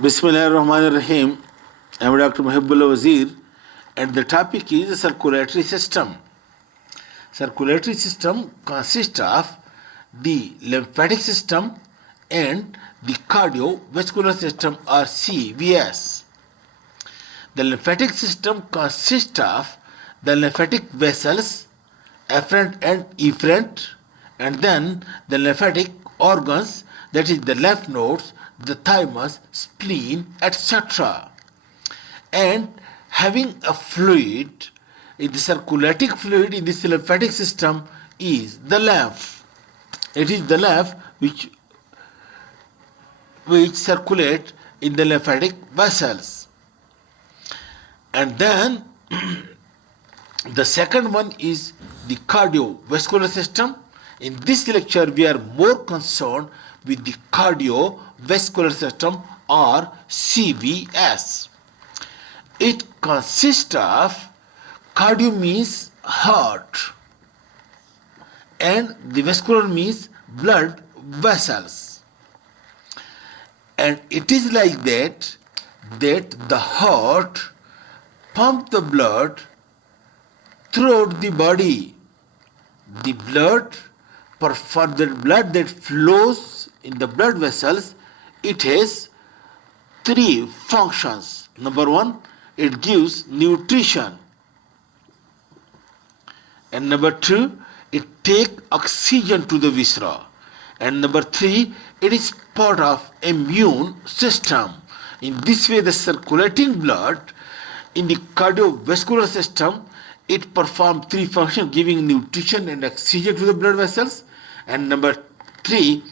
Bismillahirrahmanirrahim. I am Dr. Mohibullah Wazir, and the topic is the circulatory system. Circulatory system consists of the lymphatic system and the cardiovascular system or CVS. The lymphatic system consists of the lymphatic vessels, afferent and efferent, and then the lymphatic organs, that is the lymph nodes, the thymus, spleen, etc. And having a fluid, the circulating fluid in this lymphatic system is the lymph. It is the lymph which circulate in the lymphatic vessels. And then the second one is the cardiovascular system. In this lecture, we are more concerned with the cardiovascular system or CVS. It consists of, cardio means heart, and the vascular means blood vessels. And it is like that the heart pumps the blood throughout the body. The blood, for the blood that flows in the blood vessels, it has three functions. Number one, it gives nutrition. And number two, it takes oxygen to the viscera. And number three, it is part of immune system. In this way, the circulating blood in the cardiovascular system, it performs three functions, giving nutrition and oxygen to the blood vessels. And number three,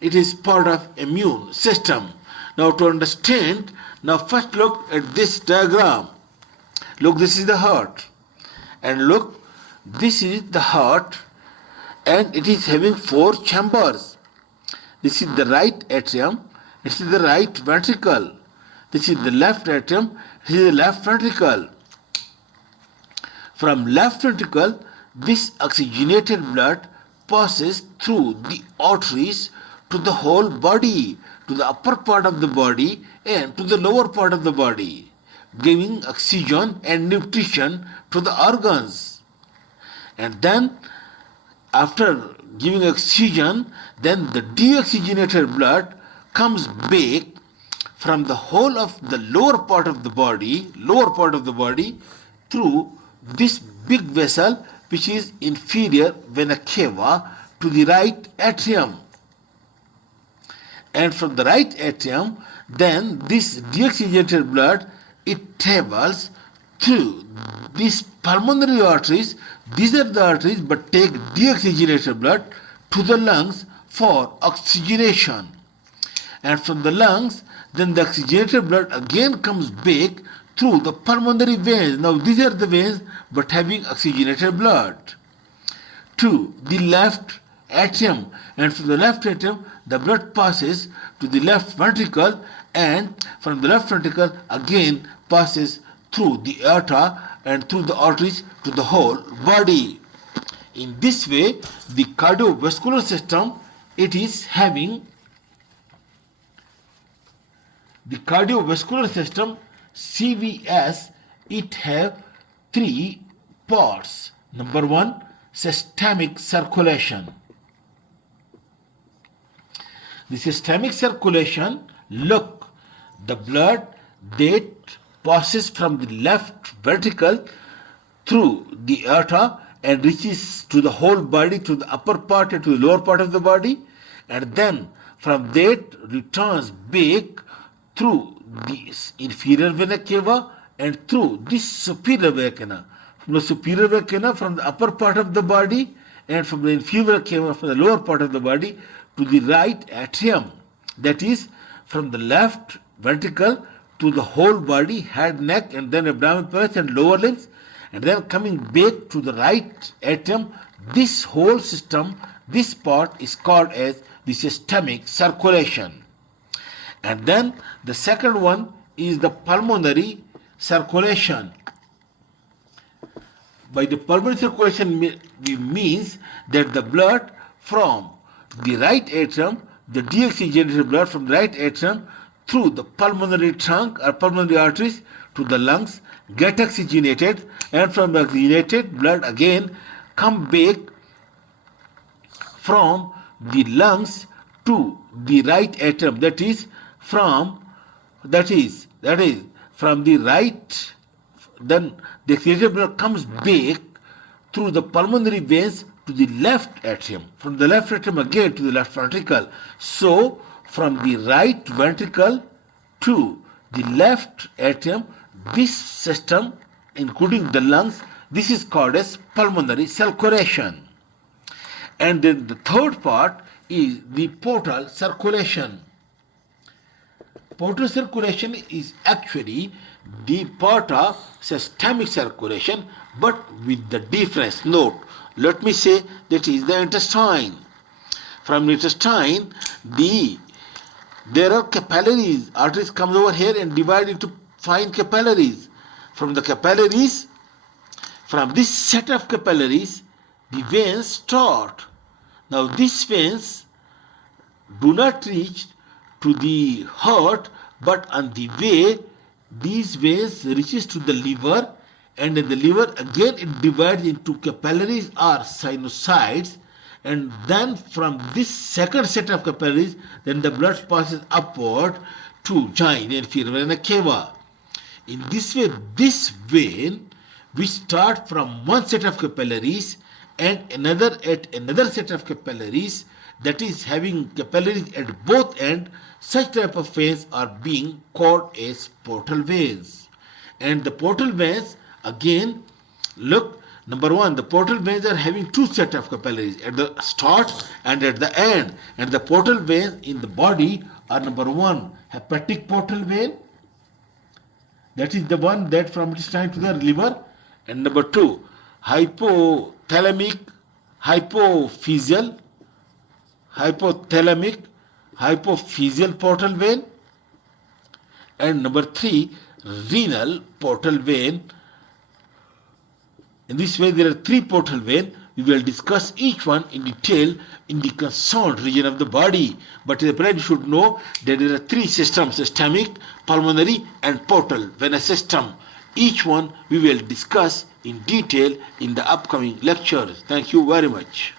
it is part of immune system. Now to understand, now first look at this diagram. Look, this is the heart. And look, this is the heart, and it is having four chambers. This is the right atrium, this is the right ventricle. This is the left atrium, this is the left ventricle. From left ventricle, this oxygenated blood passes through the arteries to the whole body, to the upper part of the body and to the lower part of the body, giving oxygen and nutrition to the organs. And then after giving oxygen, then the deoxygenated blood comes back from the whole of the lower part of the body through this big vessel, which is inferior vena cava, to the right atrium. And from the right atrium, then this deoxygenated blood, it travels through these pulmonary arteries. These are the arteries but take deoxygenated blood to the lungs for oxygenation. And from the lungs, then the oxygenated blood again comes back through the pulmonary veins. Now these are the veins but having oxygenated blood to the left atrium, and from the left atrium the blood passes to the left ventricle, and from the left ventricle again passes through the aorta and through the arteries to the whole body. In this way, the cardiovascular system, it is having the cardiovascular system CVS, it have three parts. Number one, systemic circulation. The systemic circulation, look, the blood that passes from the left ventricle through the aorta and reaches to the whole body, to the upper part and to the lower part of the body, and then from that returns back through the inferior vena cava and through this superior vena cava. From the superior vena cava, from the upper part of the body, and from the inferior vena cava, from the lower part of the body, to the right atrium, that is from the left ventricle to the whole body, head, neck, and then abdominal parts and lower limbs, and then coming back to the right atrium. This whole system, this part is called as the systemic circulation. And then the second one is the pulmonary circulation. By the pulmonary circulation, we means that the blood from the right atrium, the deoxygenated blood from the right atrium through the pulmonary trunk or pulmonary arteries to the lungs, get oxygenated, and from the oxygenated blood again come back from the lungs to the right atrium, that is from the right. Then the oxygenated blood comes back through the pulmonary veins to the left atrium, from the left atrium again to the left ventricle. So from the right ventricle to the left atrium, this system including the lungs, this is called as pulmonary circulation. And then the third part is the portal circulation. Portal circulation is actually the part of systemic circulation, but with the difference. Note, let me say that is the intestine. From the intestine, there are capillaries. Arteries comes over here and divide into fine capillaries. From the capillaries, from this set of capillaries, the veins start. Now these veins do not reach to the heart, but on the way, these veins reaches to the liver, and in the liver again it divides into capillaries or sinusoids, and then from this second set of capillaries, then the blood passes upward to join inferior vena cava. In this way, this vein, which start from one set of capillaries and another at another set of capillaries, that is having capillaries at both ends, such type of veins are being called as portal veins. And the portal veins, again, look, number one, the portal veins are having two sets of capillaries at the start and at the end. And the portal veins in the body are, number one, hepatic portal vein, that is the one that from intestine to the liver, and number two, hypothalamic hypophyseal portal vein, and number three, renal portal vein. In this way, there are three portal veins. We will discuss each one in detail in the concerned region of the body. But the parent should know that there are three systems: systemic, pulmonary, and portal venous system. Each one we will discuss in detail in the upcoming lectures. Thank you very much.